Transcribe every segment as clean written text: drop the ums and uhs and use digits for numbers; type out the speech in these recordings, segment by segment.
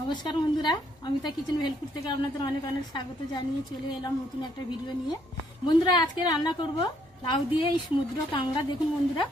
নমস্কার বন্ধুরা, অমিতা কিচেন ভেলপুর থেকে আপনাদের অনেক অনেক স্বাগত জানিয়ে চলে এলাম নতুন একটা ভিডিও নিয়ে। বন্ধুরা, আজকে রান্না করব লাউ দিয়ে এই সমুদ্র কাঁকড়া। দেখুন বন্ধুরা,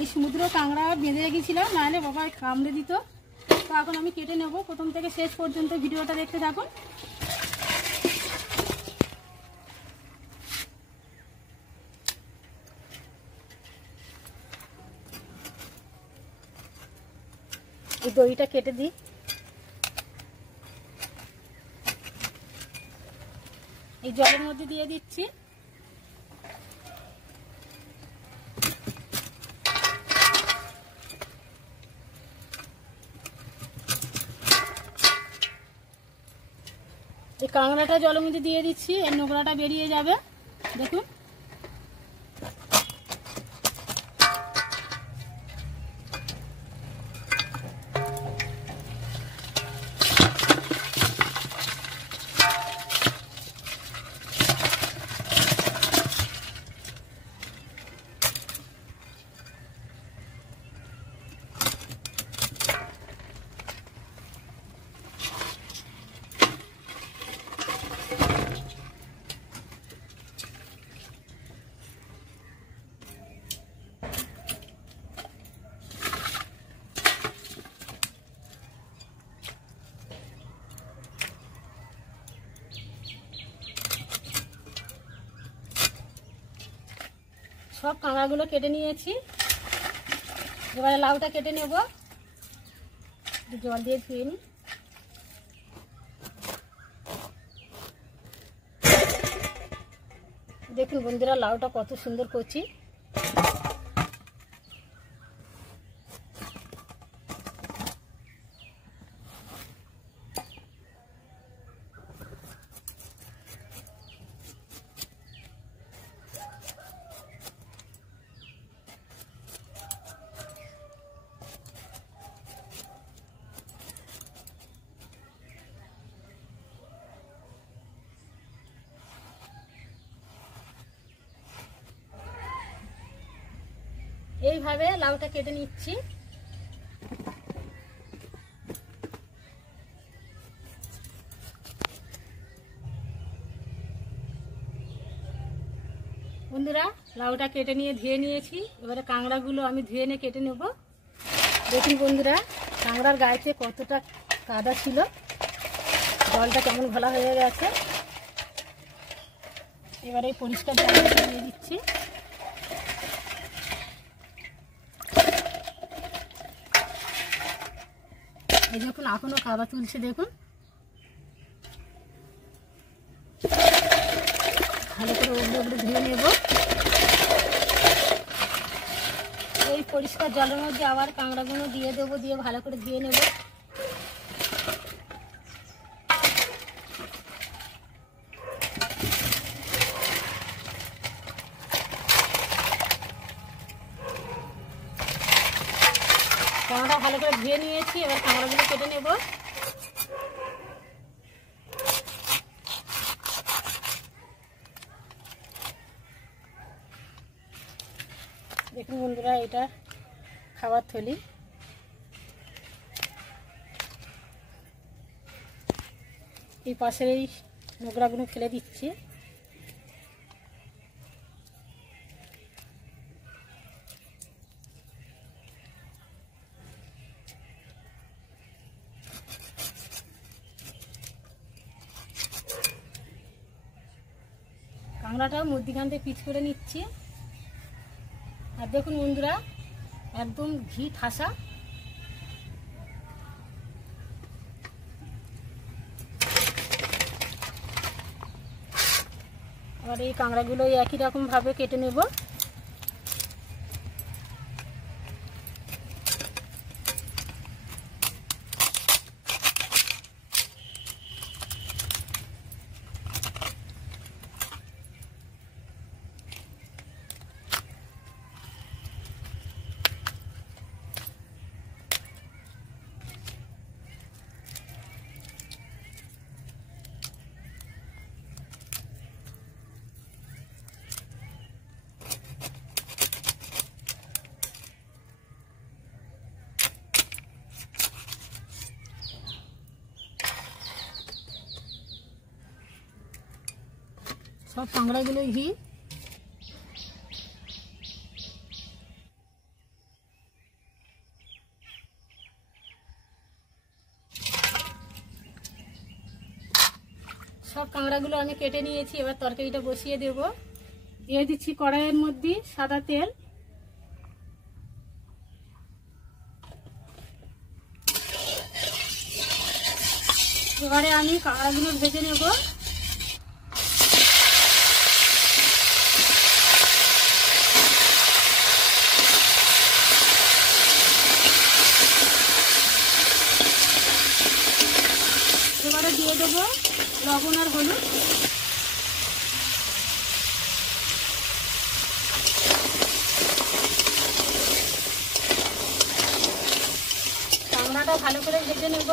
এই সমুদ্র কাঁকড়া বেঁধে রেখেছিলাম, নাহলে বাবা কামড়ে দিত। তো এখন আমি কেটে নেব। প্রথম থেকে শেষ পর্যন্ত ভিডিওটা দেখতে থাকুন। এই দইটা কেটে দিই। এই জলের মধ্যে দিয়ে দিচ্ছি। এই কাঁকড়াটা জলের মধ্যে দিয়ে দিচ্ছি, এর নোংরাটা বেরিয়ে যাবে। দেখুন, সব কাঁকড়াগুলো কেটে নিয়েছি। এবারে লাউটা কেটে নেব। জল দিয়ে ধুয়ে নিই। দেখুন বন্ধুরা, লাউটা কত সুন্দর কচি। এইভাবে লাউটা কেটে নিচ্ছি। বন্ধুরা, লাউটা কেটে নিয়ে ধুয়ে নিয়েছি। এবারে কাঁকড়াগুলো আমি ধুয়ে নিয়ে কেটে নেব। দেখুন বন্ধুরা, কাঁকড়ার গায়েতে কতটা কাদা ছিল, জলটা কেমন ঘোলা হয়ে গেছে। এবারে পরিষ্কার জলটা দিয়ে দিচ্ছি। এই দেখুন, এখনো কাদা তুলছে। দেখুন, ভালো করে উগড়ে উগড়ে ধুয়ে নেব। এই পরিষ্কার জলের মধ্যে আবার কাঁকড়াগুলো দিয়ে দেবো, দিয়ে ভালো করে ধুয়ে নেব। কাঁকড়া ভালো করে ধুয়ে নিয়েছি। এবার কাঁকড়াগুলো কেটে নেব। দেখুন বন্ধুরা, এটা খাবার থলি। এই পাশের এই নোংরাগুলো ফেলে দিচ্ছি। কাঁকড়াটাও মধ্যিখান থেকে পিচ করে নিচ্ছি। আর দেখুন বন্ধুরা, একদম ঘি ঠাসা। আবার এই কাঁকড়াগুলো একই রকম ভাবে কেটে নেব। সব কাঁকড়াগুলো ঘি, সব কাঁকড়াগুলো আমি কেটে নিয়েছি। এবার তরকারিটা বসিয়ে দেব। দিয়ে দিচ্ছি কড়াইয়ের মধ্যে সাদা তেল। এবারে আমি কাঁকড়াগুলো ভেজে নেব। এবারে দিয়ে দেবো লবণ আর হলুদ। কাঁকড়াটা ভালো করে ভেজে নেব।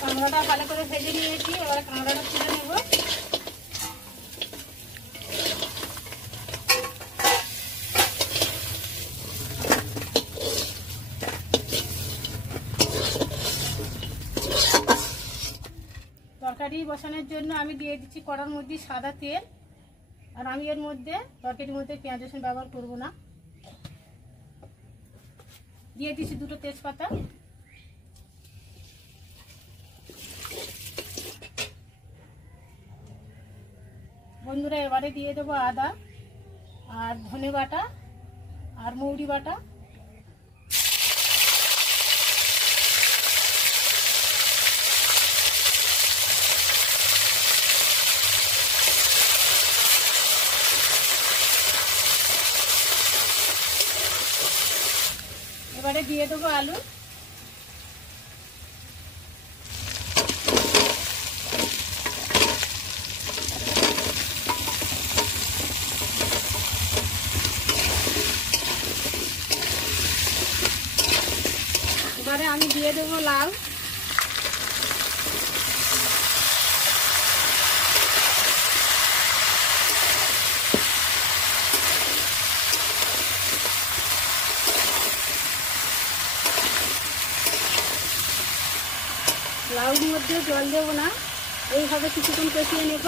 কাঁকড়াটা ভালো করে ভেজে নিয়েছি। এবারে কাঁকড়াটা তুলে নেব। তরকারি বসানোর জন্য আমি দিয়ে দিচ্ছি কড়ার মধ্যে সাদা তেল। আর আমি এর মধ্যে তরকারির মধ্যে পেঁয়াজ রসুন ব্যবহার করব না। দিয়ে দিচ্ছি দুটো তেজপাতা। বন্ধুরা এবারে দিয়ে দেবো আদা আর ধনে বাটা আর মৌরি বাটা। এবারে দিয়ে দেবো আলু। এবারে আমি দিয়ে দেবো লাউ। লাউর মধ্যে জল দেবো না, এইভাবে কিছুক্ষণ কষিয়ে নেব।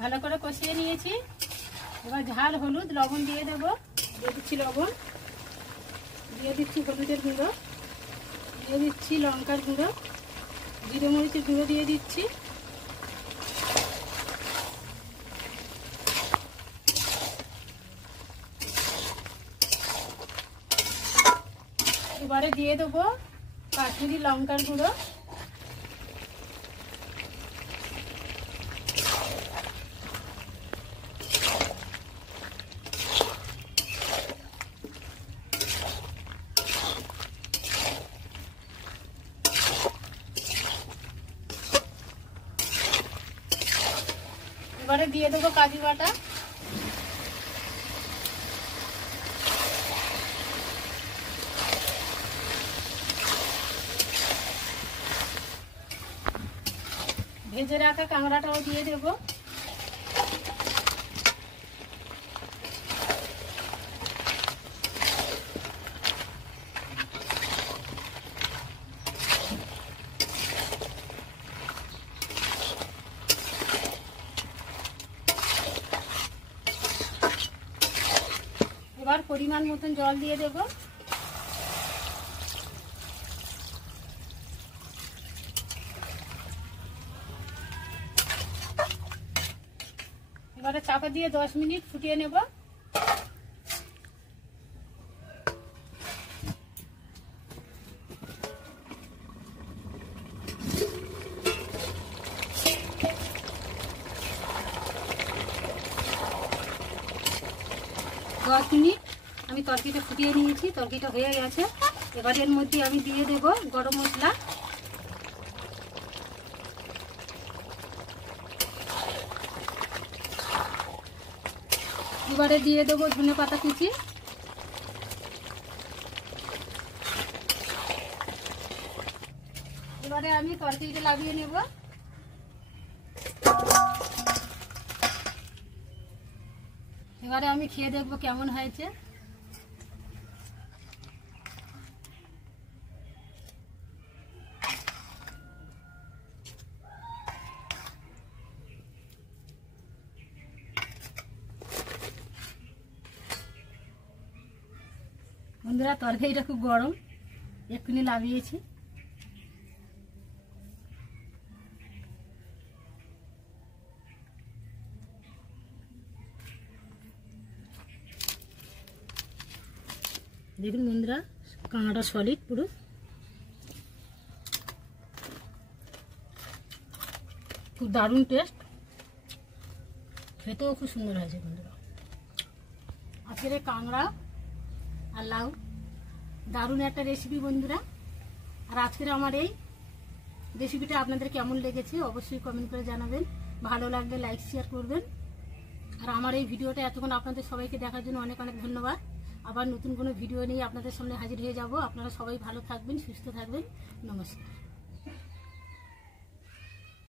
ভালো করে কষিয়ে নিয়েছি। এবার ঝাল হলুদ লবণ দিয়ে দেবো। দিয়ে দিচ্ছি লবণ, দিয়ে দিচ্ছি হলুদের গুঁড়ো, দিয়ে দিচ্ছি লঙ্কার গুঁড়ো, জিরে মরিচের গুঁড়ো দিয়ে দিচ্ছি। এবারে দিয়ে দেবো কাশ্মীরি লঙ্কার গুঁড়ো। এবারে দিয়ে দেবো কাজু বাটা। ভেজে রাখা কাঁকড়াটাও দিয়ে দেবো। এবার পরিমাণ মতন জল দিয়ে দেবো। এবারে চাপা দিয়ে 10 মিনিট ফুটিয়ে নেব। আমি তরকারিটা ফুটিয়ে নিয়েছি, তরকারিটা হয়ে গেছে। এবার এর মধ্যে আমি দিয়ে দেব গরম মশলা, এবারে দিয়ে দেবো ধনে পাতা কুচি, এবারে আমি তরকারিটা লাগিয়ে নেব। এবারে আমি খেয়ে দেখবো কেমন হয়েছে। বন্ধুরা তরকারিটা খুব গরম, এক্ষুনি নামিয়েছি। দেখুন বন্ধুরা কাঁকড়াটা সলিড পুরো, খুব দারুণ টেস্ট, খেতেও খুব সুন্দর হয়েছে বন্ধুরা। আজকের কাঁকড়া আর লাউ দারুণ একটা রেসিপি বন্ধুরা। আর আজকের আমার এই রেসিপিটা আপনাদের কেমন লেগেছে অবশ্যই কমেন্ট করে জানাবেন, ভালো লাগলে লাইক শেয়ার করবেন। আর আমার এই ভিডিওটা এতক্ষণ আপনাদের সবাইকে দেখার জন্য অনেক অনেক ধন্যবাদ। আবার নতুন কোনো ভিডিও নিয়ে আপনাদের সামনে হাজির হয়ে যাব। আপনারা সবাই ভালো থাকবেন, সুস্থ থাকবেন। নমস্কার।